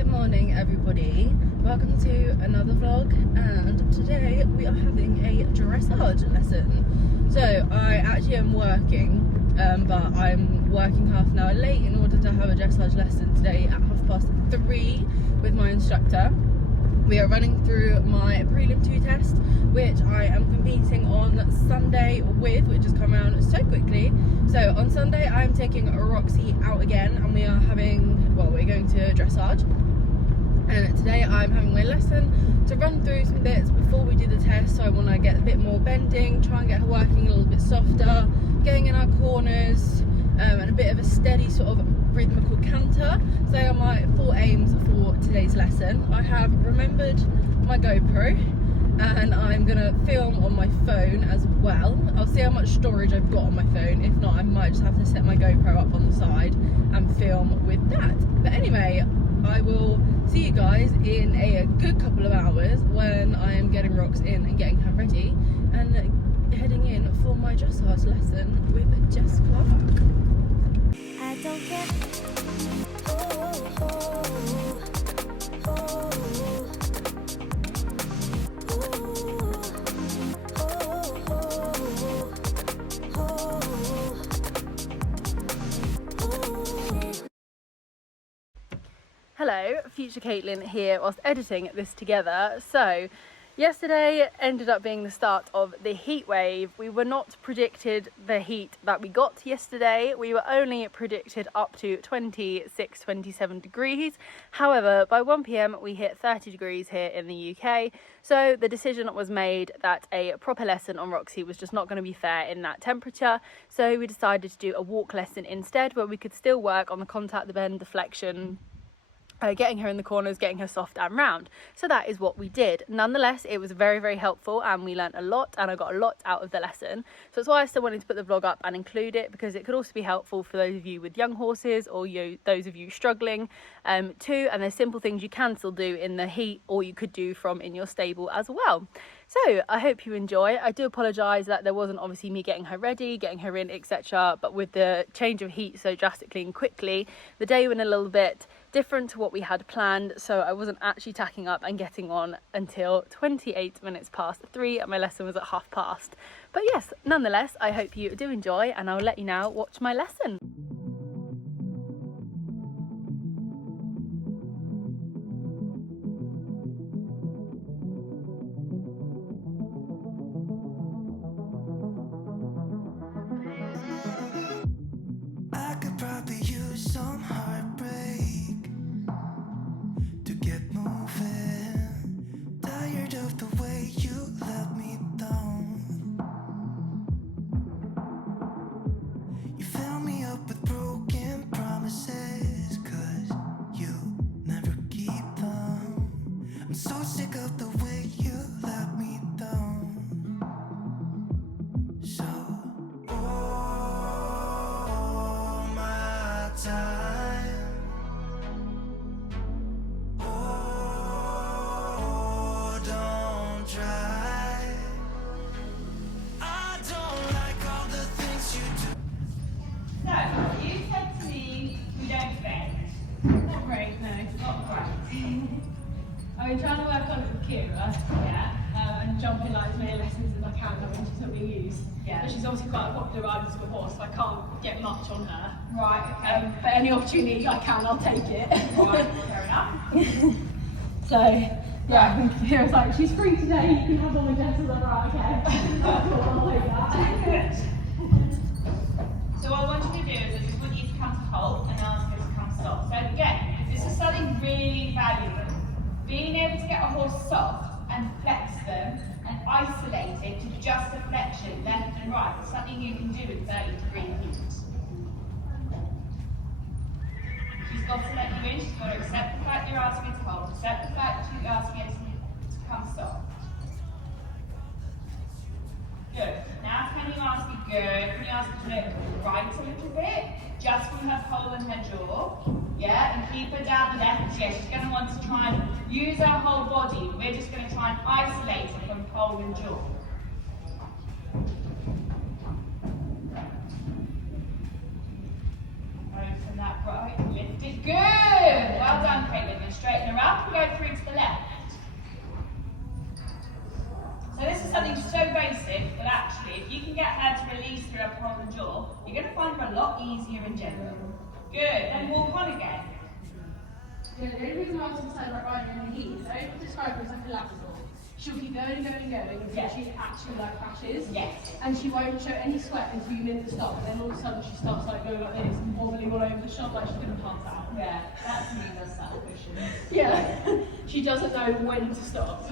Good morning everybody, welcome to another vlog, and today we are having a dressage lesson. So I actually am working, but I'm working half an hour late in order to have a dressage lesson today at 3:30 with my instructor. We are running through my prelim 2 test, which I am competing on Sunday with, which has come around so quickly. So on Sunday I am taking Roxy out again, and we are having, well, we're going to dressage. And today I'm having my lesson to run through some bits before we do the test. So I want to get a bit more bending, try and get her working a little bit softer, getting in our corners, and a bit of a steady sort of rhythmical canter. So they are my 4 aims for today's lesson. I have remembered my GoPro and I'm gonna film on my phone as well. I'll see how much storage I've got on my phone. If not, I might just have to set my GoPro up on the side and film with that. But anyway, I will see you guys in a good couple of hours when I am getting Rox in and getting her ready and heading in for my dressage lesson with Jess Clark. I don't care. Hello, future Caitlin here whilst editing this together. So yesterday ended up being the start of the heat wave. We were not predicted the heat that we got yesterday. We were only predicted up to 26, 27 degrees. However, by 1 p.m. we hit 30 degrees here in the UK. So the decision was made that a proper lesson on Roxy was just not going to be fair in that temperature. So we decided to do a walk lesson instead, where we could still work on the contact, the bend, the flexion, getting her in the corners, getting her soft and round. So that is what we did. Nonetheless, it was very, very helpful and we learnt a lot, and I got a lot out of the lesson. So that's why I still wanted to put the vlog up and include it, because it could also be helpful for those of you with young horses, or those of you struggling too. And there's simple things you can still do in the heat, or you could do from in your stable as well. So I hope you enjoy. I do apologise that there wasn't obviously me getting her ready, getting her in, etc. But with the change of heat so drastically and quickly, the day went a little bit different to what we had planned. So I wasn't actually tacking up and getting on until 28 minutes past 3, and my lesson was at past. But yes, nonetheless, I hope you do enjoy, and I'll let you now watch my lesson. I could probably use some heartbreak to get moving. Tired of the way you let me down. You fill me up with broken promises, 'cause you never keep them. I'm so sick of the way you let me down. So I've been trying to work on it with Kira, and jumping like as many lessons as I can when she's not being used. But she's obviously quite a popular rider to a horse, so I can't get much on her. Right, okay. But any opportunity I can, I'll take it. Right, fair enough. So, yeah, I think Kira's like, she's free today, you can have all my dresses. I'm right, okay. I'll take that. So what I want you to do is I just want you to come to halt and ask her to come stop. So again, this is something really valuable. Being able to get a horse soft and flex them and isolate it to just a flexion, left and right, is something you can do in 30-degree heat. She's got to let you in, she's got to accept the fact you're asking her to hold, accept the fact you're asking her to come stop. Good. Now can you ask her good? Can you ask her to look right a little bit? Just from her pole and her jaw. Yeah, and keep her down the left. Yeah, she's going to want to try and use her whole body. We're just going to try and isolate her from pole and jaw. Open that right, lift it. Good! Well done, Caitlin. Then straight a lot easier and gentler. Good, then walk on again. Yeah, the only reason I was excited about riding in the heat is I don't describe her as like a Labrador. She'll keep going and going and going until she actually like crashes. Yes. And she won't show any sweat until you minute the stop, and then all of a sudden she starts like going like this and wobbling all over the shop like she's gonna pass out. Yeah, that's me, that's that cushion. Yeah. She doesn't know when to stop.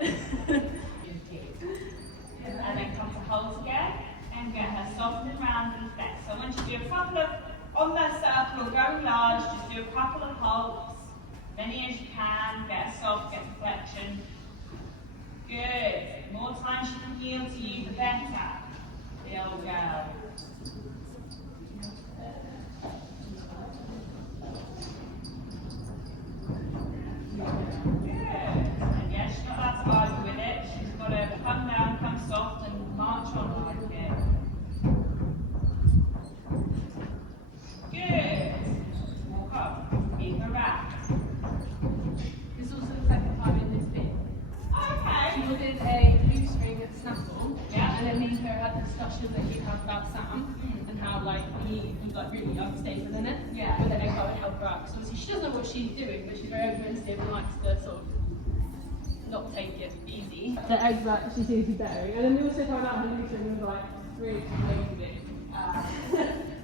And then come to halt again and get her soft and round and flexed. So once you do a couple of, on that circle, going large, just do a couple of halts, many as you can, get her soft, get the flexion. Good. The more time she can yield to you, the better. The old girl. And yes, she's not allowed to argue with it. She's got to come down, come soft, and march on like it. Good. Walk up. Keep her back. This is also the second time in this bit. Okay. She did a loose ring at Snaffle, Yeah. and then me and her had a discussion that you had about Sam and how like he's like really unstable in it. Yeah. But then I go and help her out. So obviously she doesn't know what she's doing, but she's very argumentative and likes to sort of not take it easy. The eggs that she seems to be bearing. And then we also found out her loose ring was like really lazy.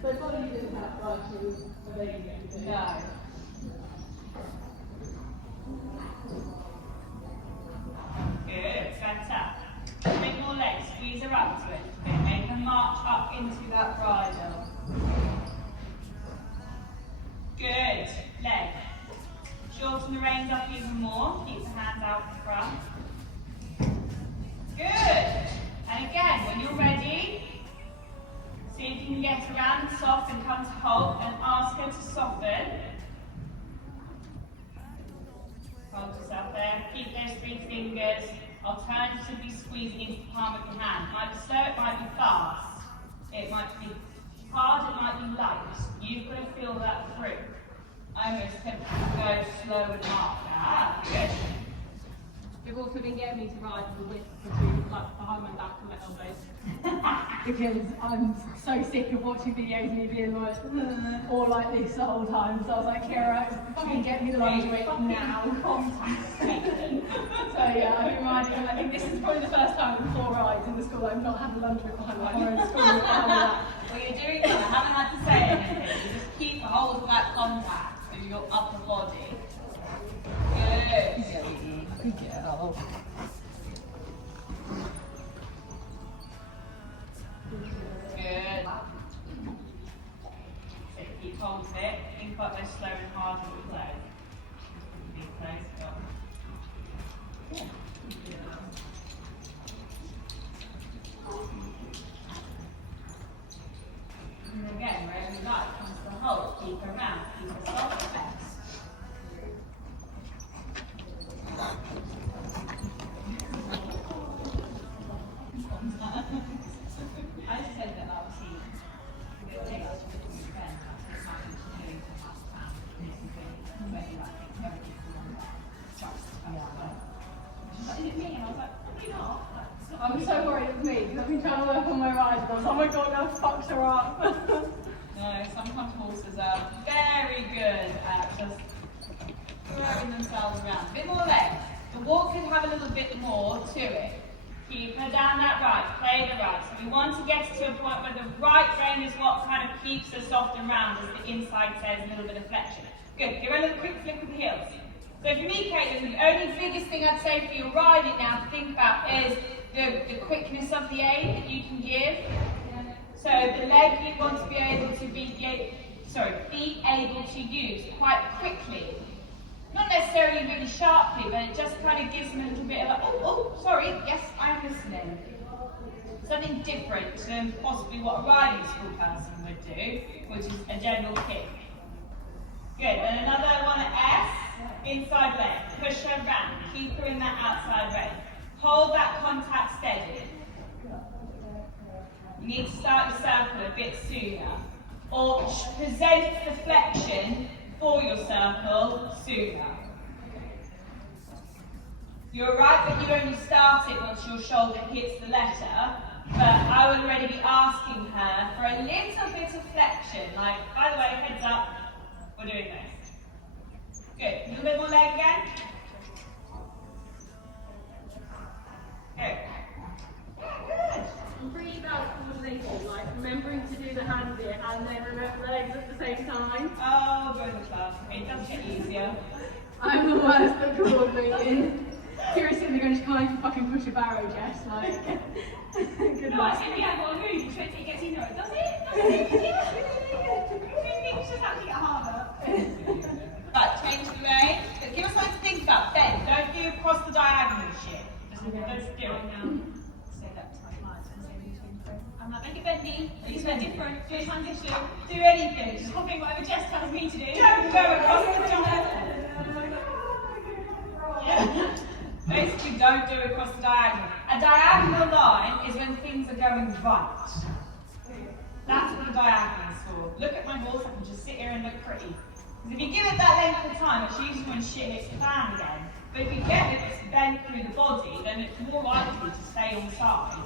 So probably didn't have like she was a baby. No. Good, better. Make more legs, squeeze her up to it. Make her march up into that bridle. Good, leg. Shorten the reins up even more, keep the hands out in front. Good. And again, when you're ready, see if you can get around and soft and come to halt and ask her to soften. Hold yourself there, keep those 3 fingers, alternatively squeezing into the palm of your hand. It might be slow, it might be fast. It might be hard, it might be light. You've got to feel that through. I almost tempted to go slow and hard. Ah, good. You've also been getting me to ride the width between, like, behind my back and my elbows. Because I'm so sick of watching videos of me being like, or like this the whole time. So I was like, Kira, fucking get me the lingerie now. So yeah, I've been riding, and I think this is probably the first time in 4 rides in the school I've not had the lingerie behind my own school. Well, you're doing good. I haven't had to say anything. You just keep hold of that contact with your upper body. Good. Good girl. Good. So keep hold of it. Think about those slow and hard with the close. Be close. Go. And again, wherever you like, comes to the hold. Keep her round. Keep her soft flex. I said that obviously it takes us to different events. That's how much you do to have time. Where you like everything from She's like, is it me? And I was like, probably not. I was so worried it was me because I've been trying to work on my ride and I was like, oh my god, that fucks her up. No, sometimes horses are very good at just throwing themselves around. A bit more legs. The walk could have a little bit more to it. Keep her down that right, play the right. So we want to get to a point where the right rein is what kind of keeps her soft and round, as the inside says, a little bit of flexion. Good, give her a little quick flick of the heels. So for me, Caitlin, the only biggest thing I'd say for your riding now to think about is the quickness of the aid that you can give. So the leg you want to be able to be able to use quite quickly. Not necessarily really sharply, but it just kind of gives them a little bit of a, oh, sorry, yes, I'm listening. Something different to possibly what a riding school person would do, which is a general kick. Good, and another one at S, inside leg. Push her round, keep her in that outside leg. Hold that contact steady. You need to start your circle a bit sooner, or present the flexion for your circle sooner. You're right that you only start it once your shoulder hits the letter. but I would already be asking her for a little bit of flexion, like, by the way, heads up, we're doing this. Good. A little bit more leg again. Good. Good. I'm pretty bad at coordination, like remembering to do the hand bit and then remember the legs at the same time. Oh, go to the club. It does get easier. I'm the worst at coordinating. Seriously, they're going to come and fucking push a barrow, Jess. Like, good No, I luck. said we haven't got a move, so it gets easier. Does it? Does it? It's just actually get harder. Right, change the rein. But give us something to think about. Then, don't do across the diagonal shit. Just do it now. Say that to my clients and say we change the rein. I'm like, make it bendy, make it different, do a transition, do anything. Just copying whatever Jess tells me to do. Don't go across the diagonal. Yeah. Basically, don't do it across the diagonal. A diagonal line is when things are going right. That's what a diagonal is for. Look at my horse, I can just sit here and look pretty. Because if you give it that length of time, it's usually when shit hits the fan again. But if you get it to bend through the body, then it's more likely to stay on side.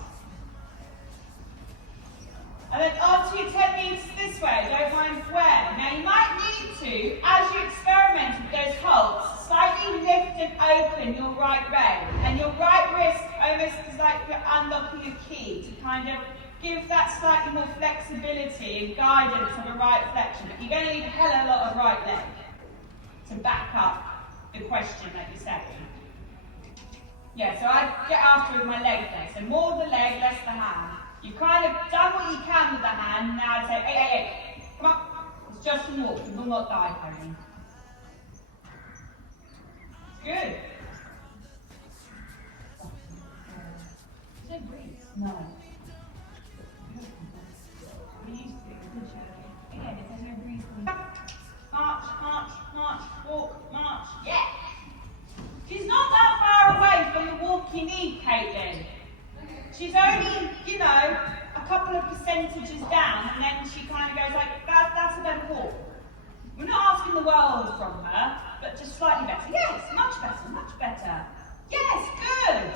And then onto your techniques this way, don't mind where. Now you might need to, as you experiment with those holds, slightly lift and open your right rein. And your right wrist almost is like you're unlocking a key to kind of give that slightly more flexibility and guidance of a right flexion. But you're going to need a hell of a lot of right leg to back up the question that you're saying. Yeah, so I get after with my leg there. So more the leg, less the hand. You've kind of done what you can with the hand, now I'd say, hey, come on. It's just a walk, you will not die, Tony. Good. Is there breeze? No. We used to. Again, if there's no breeze. March, march, march, walk, march. Yeah. She's not that far away from the walk you need, Caitlin. She's only, you know, a couple of percentages down, and then she kind of goes like, that's a better walk. We're not asking the world from her, but just slightly better. Yes, much better, much better. Yes, good.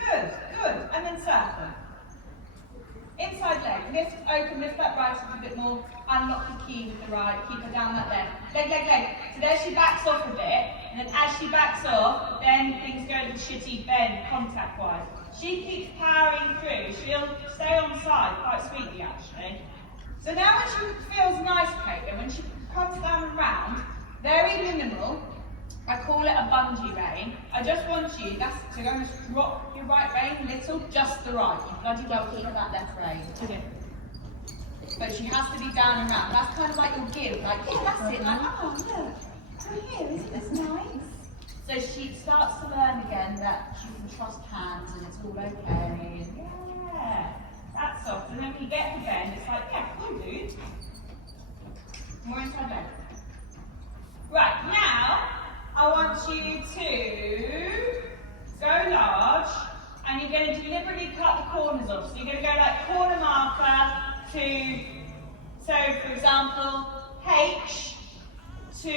Good, good. And then circle. Inside leg, lift, open, lift that right up a bit more, unlock the key with the right, keep her down that leg. Leg, leg, leg. So there she backs off a bit, and then as she backs off, then things go to shitty bend contact-wise. She keeps powering through, she'll stay on side quite sweetly actually. So now when she feels nice, Caitlin, when she comes down and round, very minimal, I call it a bungee rein. I just want you, to go and drop your right rein little, just the right. You bloody well keep that left rein. Okay. But she has to be down and round. That's kind of like your give, like, yeah, that's it, like, oh look, we're here, isn't this nice? So she starts to learn again that she can trust hands and it's all okay. And yeah, that's soft. And then when you get the bend, it's like, yeah, cool, dude. More inside leg. Right, now I want you to go large and you're going to deliberately cut the corners off. So you're going to go like corner marker to, so for example, H to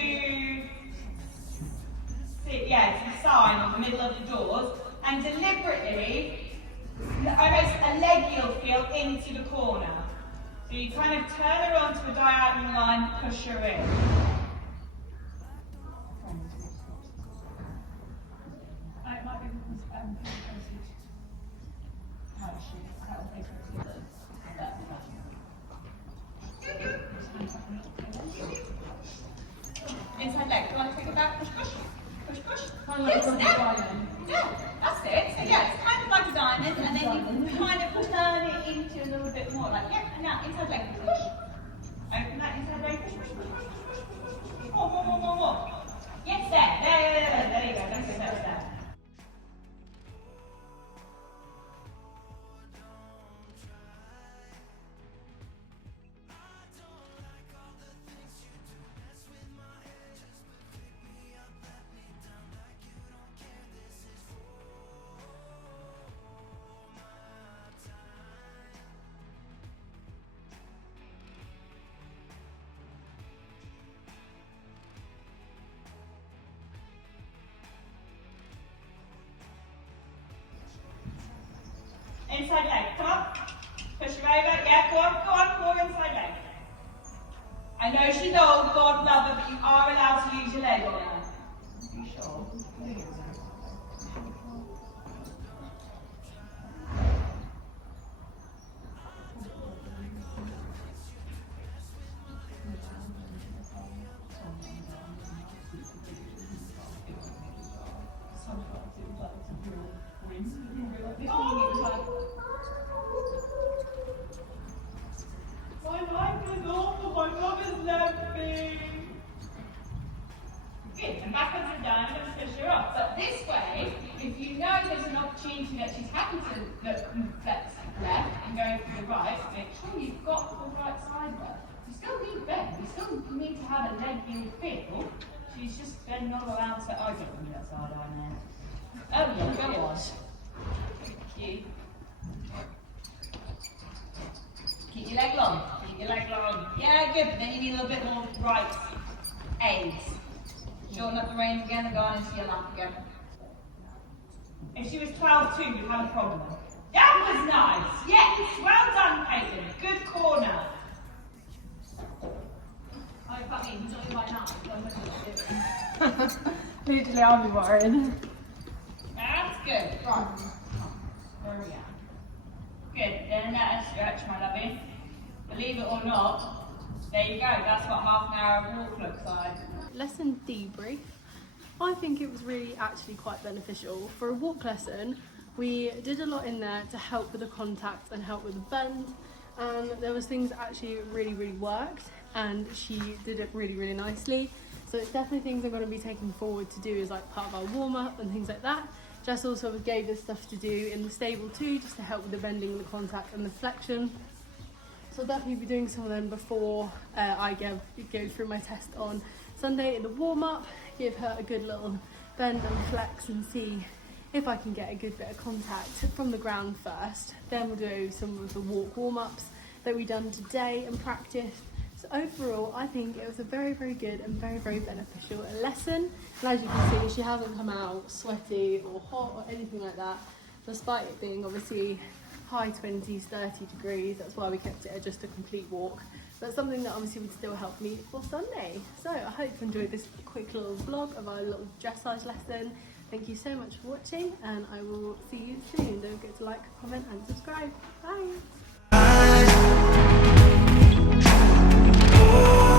the sign or the middle of the doors, and deliberately, almost a leg you'll feel into the corner. So you kind of turn her onto a diagonal line, push her in. It might be inside leg. Do you want to take it back? Push, push. Push, push. Yes, yeah, that's it. So yeah, it's kind of like a diamond, and then you can kind of turn it into a little bit more like, yeah, and now inside leg, push. Open that inside leg, push, push, push, push, push, push, push. More. Yes, there you go, that's it, that's there. Inside leg, come on. Push her over, yeah, go on, more inside leg. I know she's old, God love her, but you are allowed to use your leg on her. You sure? My life is awful, my mum has left me. Good, and back up and down and push her up. But this way, if you know there's an opportunity that she's happy to look flex left and go through the right, make sure you've got the right side there. You still need bend, you still need to have a leg heel feel. She's just then not allowed to. I don't know that side I know. Oh yeah, go on. Thank you. Keep your leg long. Keep your leg long. Yeah, good. But then you need a little bit more right aids. Shorten up the reins again and go on into your lap again. If she was 12 too, you'd have a problem. That was nice. Yes. Well done, Caitlin. Good corner. Oh, fuck me. He's only like that. Literally, I'll be worried. That's good. Right. There we are. Good. Then let us stretch, my lovey. Believe it or not, there you go. That's what half an hour of walk looks like. Lesson debrief. I think it was really actually quite beneficial. For a walk lesson, we did a lot in there to help with the contact and help with the bend. And there was things that actually really worked, and she did it really nicely. So it's definitely things I'm going to be taking forward to do as like part of our warm-up and things like that. Jess also gave us stuff to do in the stable too, just to help with the bending, the contact and the flexion. So I'll definitely be doing some of them before I go through my test on Sunday in the warm-up, give her a good little bend and flex and see if I can get a good bit of contact from the ground first. Then we'll do some of the walk warm-ups that we done today and practiced. So overall, I think it was a very good and very beneficial lesson. And as you can see, she hasn't come out sweaty or hot or anything like that, despite it being obviously high 20s, 30 degrees. That's why we kept it at just a complete walk. But something that obviously would still help me for Sunday. So I hope you enjoyed this quick little vlog of our little dressage lesson. Thank you so much for watching, and I will see you soon. Don't forget to like, comment and subscribe. Bye!